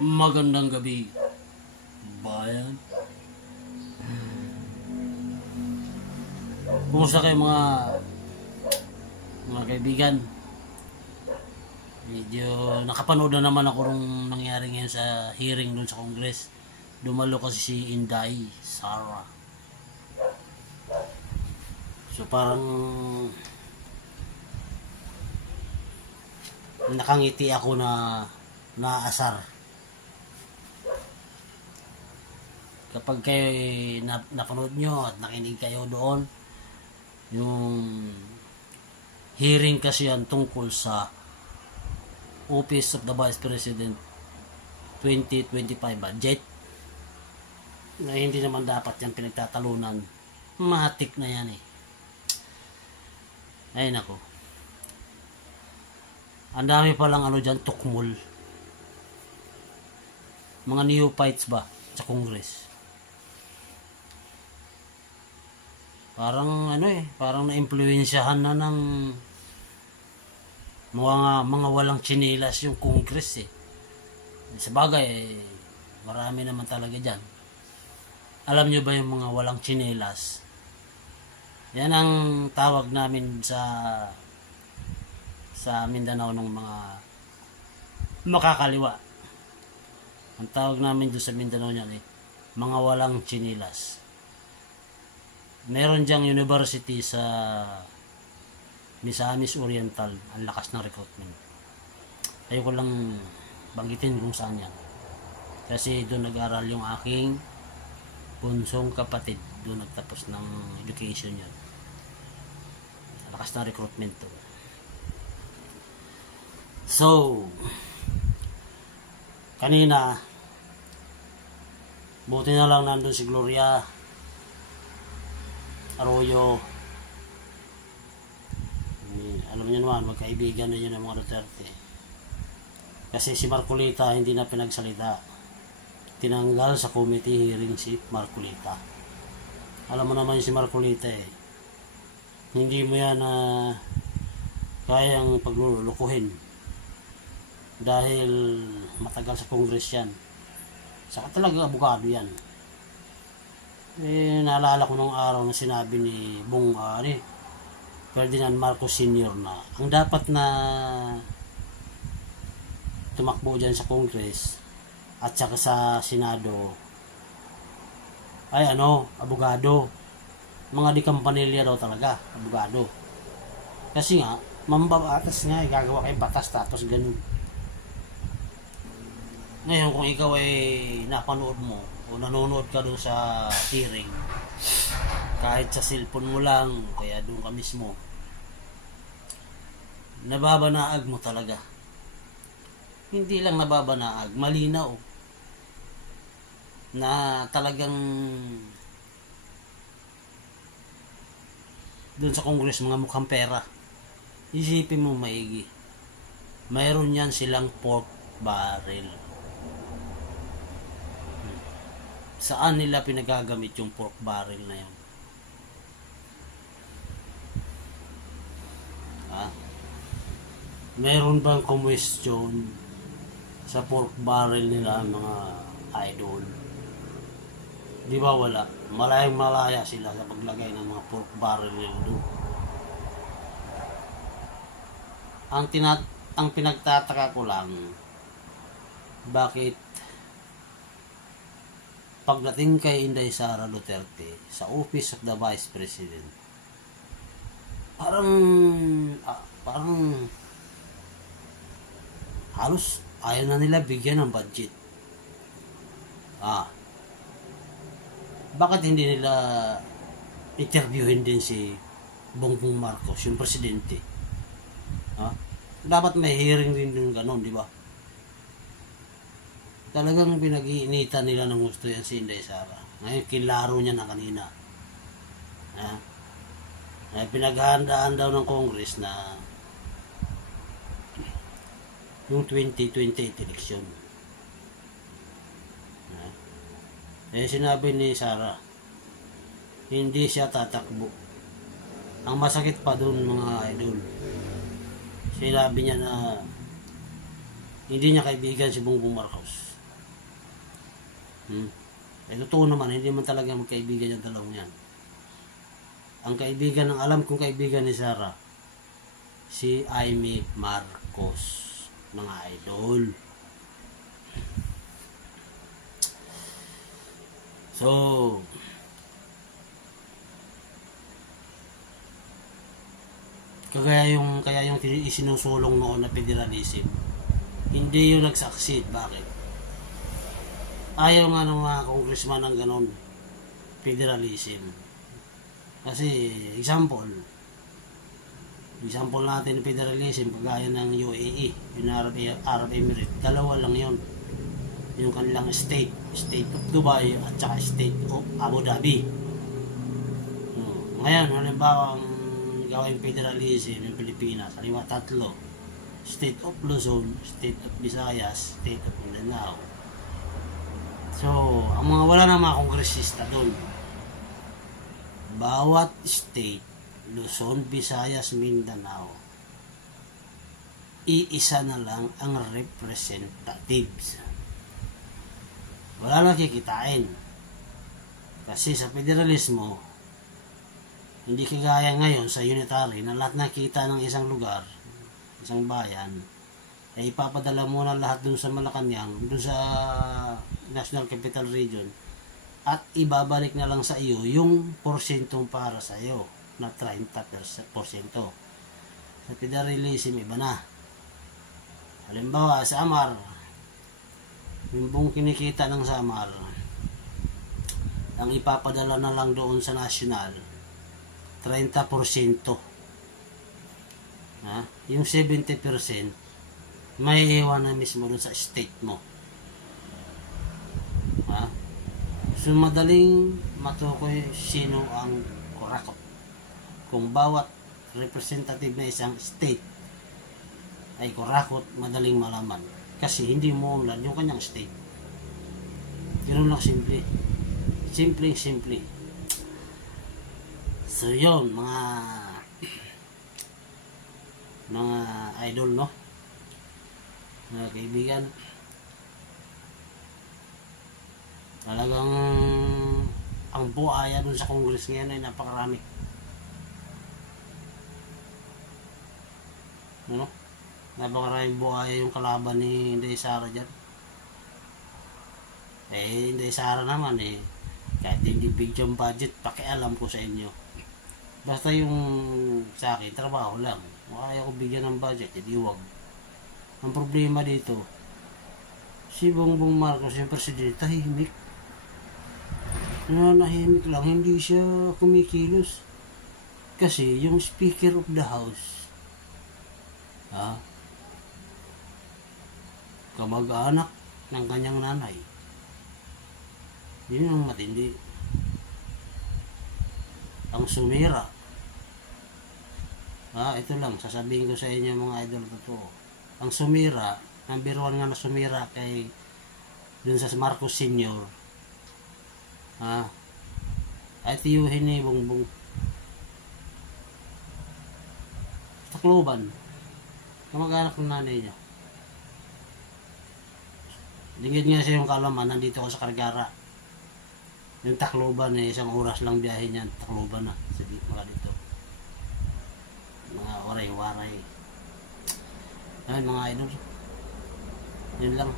Magandang gabi, bayan. Kumusta kayo mga kaibigan? Medyo nakapanood na naman ako nung nangyari ngayon sa hearing dun sa Congress. Dumalo kasi si Inday Sara. So parang nakangiti ako na naasar. Kapag kayo napanood nyo at nakinig kayo doon, yung hearing kasi yan tungkol sa Office of the Vice President 2025 budget na hindi naman dapat yan pinagtatalunan. Matik na yan eh. Ay nako, ang dami palang ano dyan, tukmul, mga neophytes ba sa Congress. Parang ano eh, parang na-impluwensyahan na ng mga walang tsinelas yung Congress eh. Sa bagay, marami naman talaga dyan. Alam nyo ba yung mga walang tsinelas? Yan ang tawag namin sa Mindanao ng mga makakaliwa. Ang tawag namin doon sa Mindanao niyan eh, mga walang tsinelas. Meron diyang university sa Misamis Oriental, ang lakas ng recruitment. Ayoko lang banggitin kung saan yan. Kasi doon nag-aral yung aking bunsong kapatid. Doon nagtapos ng education yan. Lakas ng recruitment to. So, kanina, buti na lang nandun si Gloria Arroyo. Alam niyo naman, magkaibigan na yun ng mga Duterte. Kasi si Marcolita hindi na pinagsalita. Tinanggal sa committee hearing si Marcolita. Alam mo naman si Marcolita eh. Hindi mo yan kayang paglulukuhin. Dahil matagal sa Congress yan. Saka talaga abogado yan. Eh, naalala ko nung araw na sinabi ni Ferdinand Marcos Sr. na ang dapat na tumakbo dyan sa Congress at saka sa Senado ay abogado. Mga di kampanilya daw talaga, abogado. Kasi nga, mambabatas nga, gagawa kay batas tapos ganun. Ngayon kung ikaw ay napanood mo o nanonood ka doon sa hearing, kahit sa cellphone mo lang, kaya doon ka mismo, nababanaag mo talaga. Hindi lang nababanaag, malinaw na talagang doon sa Congress mga mukhang pera. Isipin mo maigi, mayroon yan silang pork barrel. Saan nila pinagagamit yung pork barrel na yun? Meron bang question sa pork barrel nila mga idol? Di ba wala? Malayang malaya sila sa paglagay ng mga pork barrel nila doon. Ang pinagtataka ko lang, bakit pagdating kay Inday Sara Duterte sa Office of the Vice President, parang halos ayaw na nila bigyan ng budget. Bakit hindi nila interviewin din si Bongbong Marcos, yung presidente? Dapat may hearing din yung ganon, di ba? Talagang pinag-iinitan nila ng gusto yan si Inday Sara. Ngayon, kilaro niya na kanina. Pinaghahandaan daw ng Congress na yung 2028 election. Sinabi ni Sara, hindi siya tatakbo. Ang masakit pa doon mga idol, sinabi niya na hindi niya kaibigan si Bongbong Marcos. Eh, totoo naman, hindi man talaga magkaibigan yung dalawang yan. Ang kaibigan, ang alam kong kaibigan ni Sarah, si Amy Marcos, mga idol. So, kaya yung isinusulong noon na federalism, hindi yung nag-succeed. Bakit? Ayaw nga ng mga congressman ng ganon, federalism. Kasi, example natin ng federalism, kagaya ng UAE, yung Arab Emirates, dalawa lang yun. Yung kanilang state of Dubai at saka state of Abu Dhabi. Ngayon, halimbawa ang gawing federalism ng Pilipinas, halimbawa tatlo, state of Luzon, state of Visayas, state of Mindanao. So, ang mga wala na mga kongresista doon, bawat state, Luzon, Visayas, Mindanao, iisa na lang ang representatives. Wala na kikitain. Kasi sa federalismo, hindi kagaya ngayon sa unitary na lahat nakita ng isang lugar, isang bayan, ay ipapadala muna lahat dun sa Malacanang, dun sa National Capital Region, at ibabalik na lang sa iyo yung porsyentong para sa iyo na 30%. Sa federalism, iba na. Halimbawa, sa Samar, yung buong kinikita ng Samar, ang ipapadala na lang doon sa national, 30%. Yung 70%, may iwan na mismo doon sa state mo. So, madaling matukoy sino ang kurakot. Kung bawat representative na isang state ay kurakot, madaling malaman. Kasi hindi mo ulan yung kanyang state. Ganoon lang simple. Simple. So, yun, mga idol, no? Mga kaibigan, talagang ang buhaya dun sa Congress ngayon ay napakarami. Ano? Napakaraming buhaya yung kalaban ni Inday Sara dyan. Eh, Inday Sara naman kahit hindi big jump budget, pakialam ko sa inyo. Basta yung sa akin, trabaho lang. Kaya ko bigyan ng budget, hindi wag. Ang problema dito, si Bongbong Marcos, yung presidente, tahimik. Nahimik lang, hindi siya kumikilos. Kasi yung Speaker of the House, kamag-anak ng kanyang nanay, yun ang matindi. Ang sumira, ito lang, sasabihin ko sa inyo mga idol, totoo. Ang sumira, number 1 nga na sumira kay dun sa Marcos Senior, ay tiyuhin ni Bongbong. Tacloban, kamag-anak ng nanay niya. Lingid nga siya yung kalaman, nandito ako sa Cargara. Yung Tacloban, isang oras lang biyahe niyan, Tacloban na, sa mga dito. Mga waray-waray. Ay, mga idol, yun lang.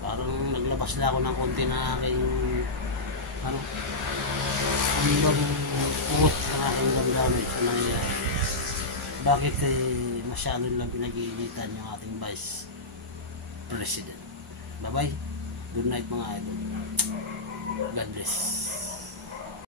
Parang naglabas na ako ng konti na aking ang bang post na aking damage na nangyayari. Bakit masyado lang pinag-iinitan yung ating Vice President. Bye bye. Good night mga idol. God bless.